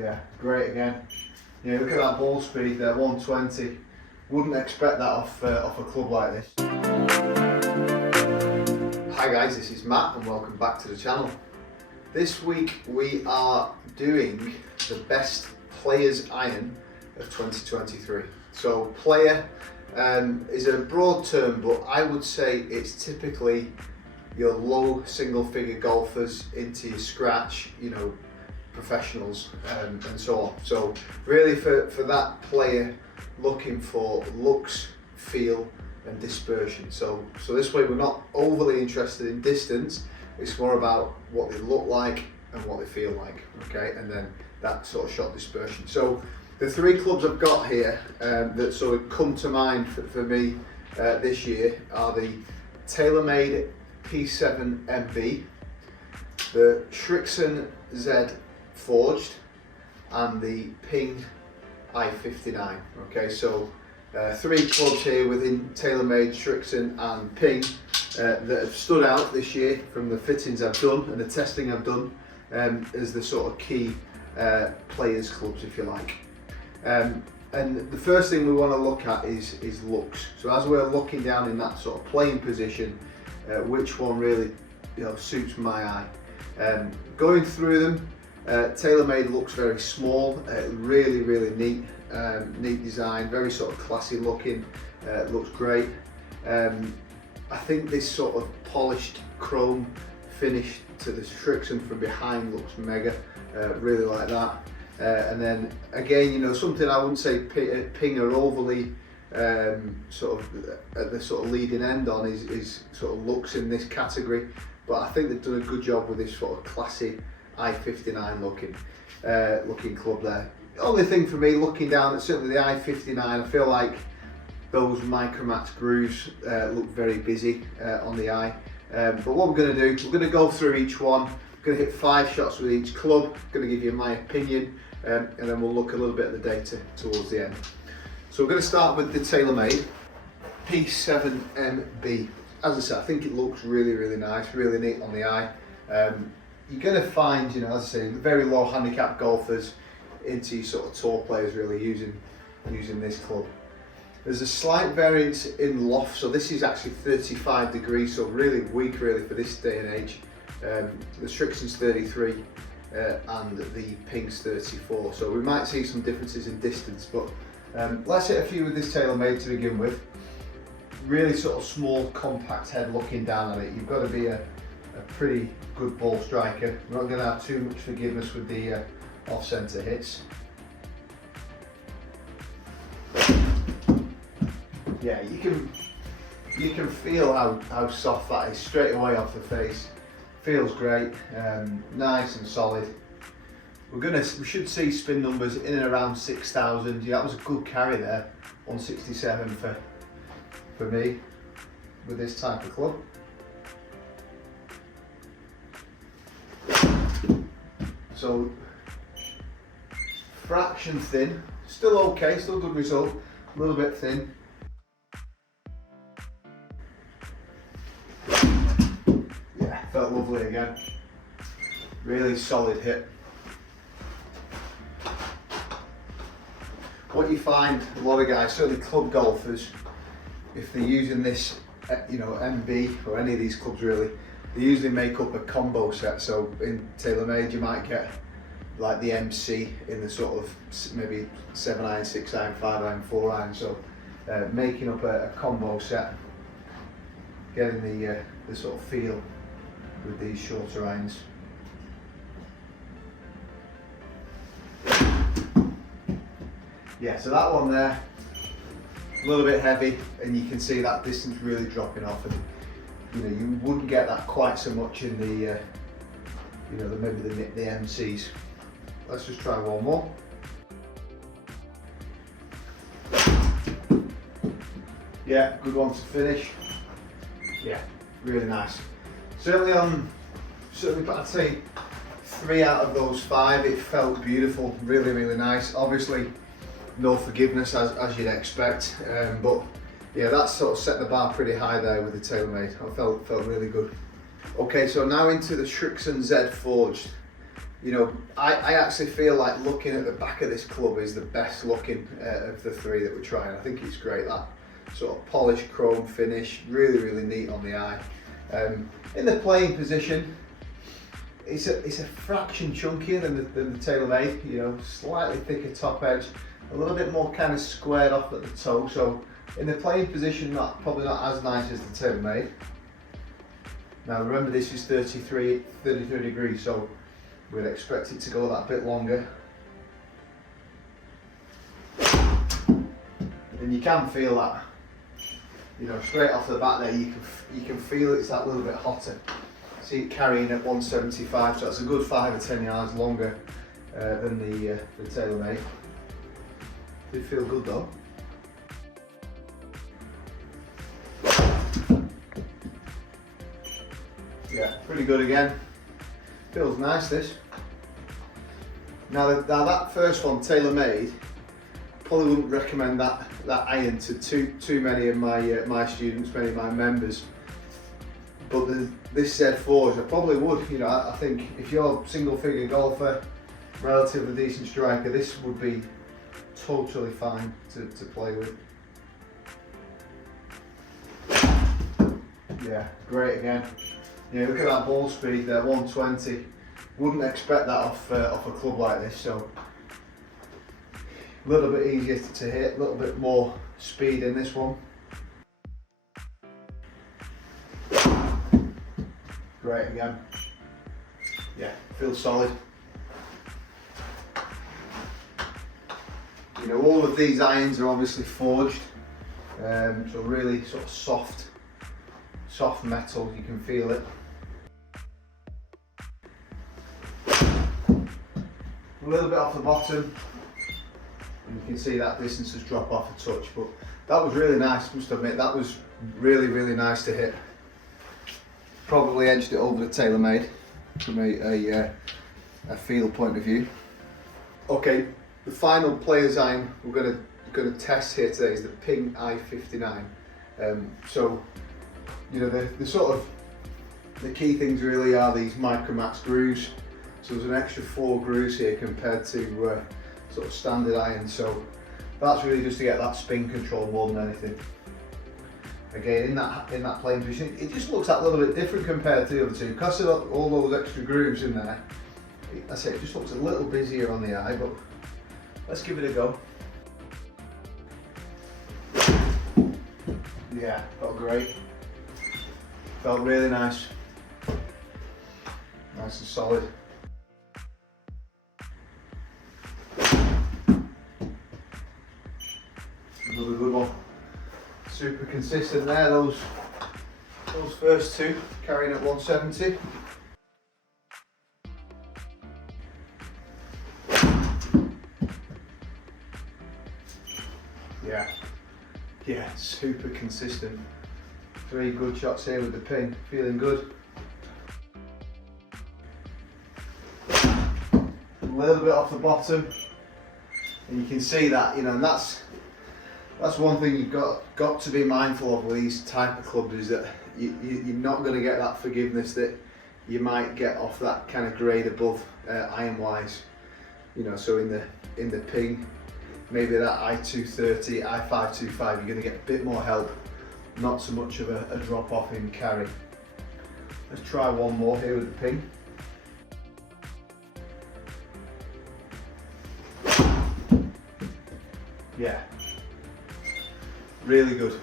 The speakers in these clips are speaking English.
Yeah, great again. Yeah, look at that ball speed there, 120. Wouldn't expect that off a club like this. Hi guys, this is Matt and welcome back to the channel. This week we are doing the best player's iron of 2023. So player is a broad term, but I would say it's typically your low single figure golfers into your scratch, you know, professionals and so on. So really for that player looking for looks, feel and dispersion. So this way we're not overly interested in distance, it's more about what they look like and what they feel like, okay, and then that sort of shot dispersion. So the three clubs I've got here that sort of come to mind for me this year are the TaylorMade P7MB, the Srixon Z Forged and the Ping i59. Okay, so three clubs here within TaylorMade, Srixon and Ping that have stood out this year from the fittings I've done and the testing I've done as the sort of key players clubs, if you like. And the first thing we want to look at is looks. So as we're looking down in that sort of playing position, which one really, you know, suits my eye. Going through them, TaylorMade looks very small, really neat, neat design, very sort of classy looking, looks great. I think this sort of polished chrome finish to the Srixon from behind looks mega, really like that. And then again, you know, something I wouldn't say Ping are overly sort of at the sort of leading end on is sort of looks in this category, but I think they've done a good job with this sort of classy i59 looking club there. The only thing for me looking down at certainly the i59, I feel like those Micromax grooves look very busy on the eye. But what we're going to do, we're going to go through each one. We're going to hit 5 shots with each club. I'm going to give you my opinion, and then we'll look a little bit at the data towards the end. So we're going to start with the TaylorMade P7MB. As I said, I think it looks really nice, really neat on the eye. You're going to find, you know, as I say, very low handicap golfers into your sort of tour players really using this club. There's a slight variance in loft, so this is actually 35 degrees, so really weak really for this day and age. The Srixon's 33 and the Ping's 34, so we might see some differences in distance, but let's hit a few with this TaylorMade to begin with. Really sort of small, compact head looking down at it. You've got to be a pretty good ball striker. We're not going to have too much forgiveness with the off-centre hits. Yeah, you can feel how soft that is straight away off the face. Feels great, nice and solid. We should see spin numbers in and around 6,000. Yeah, that was a good carry there, 167 for me with this type of club. So fraction thin, still okay, still good result, a little bit thin. Yeah, felt lovely again. Really solid hit. What you find a lot of guys, certainly club golfers, if they're using this, you know, MB or any of these clubs really, they usually make up a combo set. So in TaylorMade you might get like the MC in the sort of maybe 7 iron, 6 iron, 5 iron, 4 iron. So making up a combo set, getting the sort of feel with these shorter irons. Yeah, so that one there, a little bit heavy, and you can see that distance really dropping off, and you know, you wouldn't get that quite so much in the you know, maybe the MCs. Let's just try one more. Yeah, good one to finish. Yeah, really nice. Certainly I'd say 3 out of those 5, it felt beautiful, really nice. Obviously, no forgiveness as you'd expect, but yeah, that sort of set the bar pretty high there with the TaylorMade. I felt really good. Okay, so now into the Srixon Z Forged. You know, I actually feel like looking at the back of this club is the best looking of the three that we're trying. I think it's great, that sort of polished chrome finish, really neat on the eye. In the playing position, it's a fraction chunkier than the TaylorMade, you know, slightly thicker top edge, a little bit more kind of squared off at the toe, so in the playing position probably not as nice as the TaylorMade. Now remember, this is 33 degrees, so we'd expect it to go that bit longer. And you can feel that, you know, straight off the bat there, you can feel it's that little bit hotter. See it carrying at 175, so that's a good 5 or 10 yards longer than the TaylorMade. Did feel good though. Yeah, pretty good again. Feels nice, this. Now that first one, TaylorMade, probably wouldn't recommend that iron to too many of my students, many of my members. But this Z Forged, I probably would. You know, I think if you're a single figure golfer, relatively decent striker, this would be totally fine to play with. Yeah, great again. Yeah, look at that ball speed there, 120. Wouldn't expect that off a club like this, so a little bit easier to hit, a little bit more speed in this one. Great again. Yeah, feels solid. You know, all of these irons are obviously forged, so really sort of soft metal, you can feel it. A little bit off the bottom, and you can see that distance has dropped off a touch, but that was really nice, must admit, that was really nice to hit. Probably edged it over the TaylorMade from a feel point of view. Okay, the final player's iron we're going to test here today is the Ping i59. So, you know, the sort of the key things really are these Micromax grooves. So there's an extra 4 grooves here compared to sort of standard irons. So that's really just to get that spin control more than anything. Again, in that playing position, it just looks that little bit different compared to the other two. Because of all those extra grooves in there, I say it just looks a little busier on the eye, but let's give it a go. Yeah, felt great. Felt really nice. Nice and solid. Another good one. Super consistent there, those first two, carrying at 170. Yeah, super consistent. 3 good shots here with the pin, feeling good. A little bit off the bottom, and you can see that, you know, and that's one thing you've got to be mindful of with these type of clubs, is that you're not going to get that forgiveness that you might get off that kind of grade above iron wise. You know, so in the Ping, maybe that I230, I525, you're going to get a bit more help, not so much of a drop off in carry. Let's try one more here with the Ping. Yeah, really good.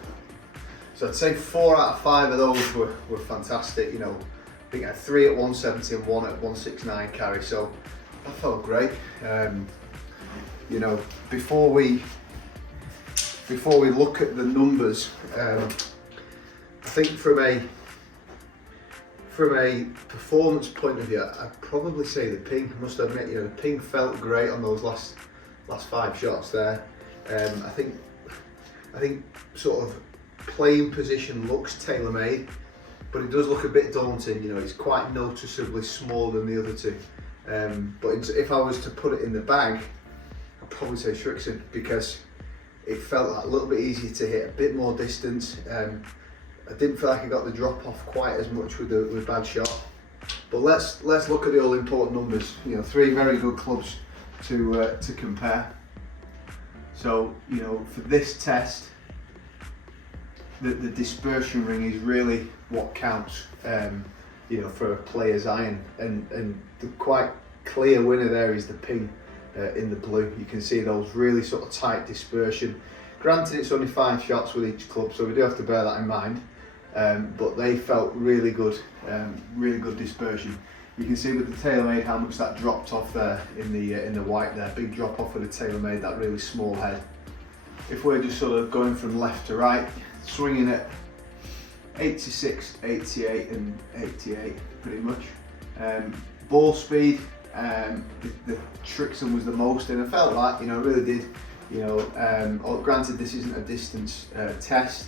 So I'd say 4 out of 5 of those were fantastic. You know, I think I had 3 at 170 and 1 at 169 carry, so that felt great. You know, before we look at the numbers, I think from a performance point of view, I'd probably say the Ping. I must admit, you know, the Ping felt great on those last 5 shots there. I think sort of playing position looks TaylorMade, but it does look a bit daunting. You know, it's quite noticeably smaller than the other two. But if I was to put it in the bag, I'd probably say Srixon, because it felt a little bit easier to hit, a bit more distance. I didn't feel like I got the drop off quite as much with bad shot. But let's look at the all important numbers. You know, 3 very good clubs to compare. So, you know, for this test, the dispersion ring is really what counts. You know, for a player's iron, and the quite clear winner there is the ping in the blue. You can see those really sort of tight dispersion. Granted, it's only 5 shots with each club, so we do have to bear that in mind. But they felt really good dispersion. You can see with the TaylorMade how much that dropped off there in the white there. Big drop off with the TaylorMade, that really small head. If we're just sort of going from left to right, swinging at 86, 88 and 88 pretty much. Ball speed, the Srixon was the most, and I felt that, you know, really did, you know, granted this isn't a distance test,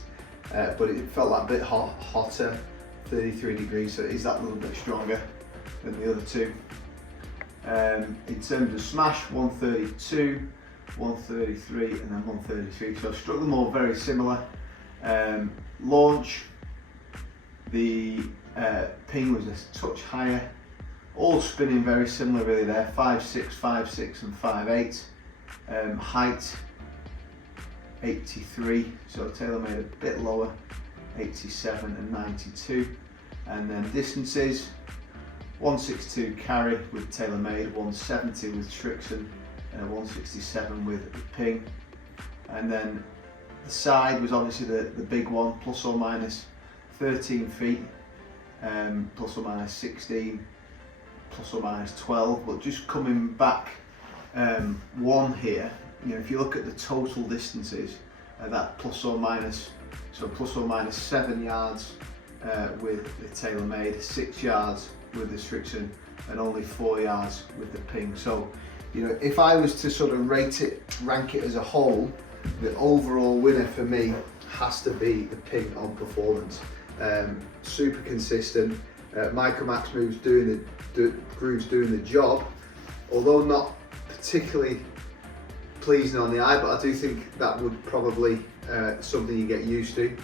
but it felt that bit hotter, 33 degrees, so it is that little bit stronger than the other two. In terms of smash, 132, 133 and then 133, so I struck them all very similar. Launch, the ping was a touch higher, all spinning very similar really there, 5.6, 5.6 and 5.8. Height, 83, so TaylorMade a bit lower, 87 and 92. And then distances, 162 carry with TaylorMade, 170 with Srixon, and a 167 with the ping. And then the side was obviously the big one, plus or minus 13 feet, plus or minus 16, plus or minus 12, but just coming back one here, you know, if you look at the total distances, that plus or minus 7 yards with the TaylorMade, 6 yards with the Srixon, and only 4 yards with the ping. So, you know, if I was to sort of rank it as a whole, the overall winner for me has to be the ping on performance. Super consistent. Michael Max Groove's doing the job, although not particularly pleasing on the eye, but I do think that would probably something you get used to.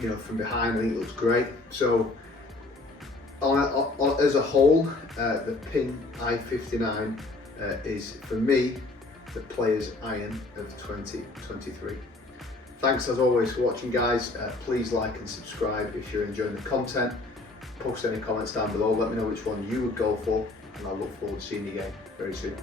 You know, from behind I think it looks great. So as a whole, the Ping i59 is for me the player's iron of 2023. Thanks as always for watching, guys. Please like and subscribe if you're enjoying the content. Post any comments down below, let me know which one you would go for, and I look forward to seeing you again very soon.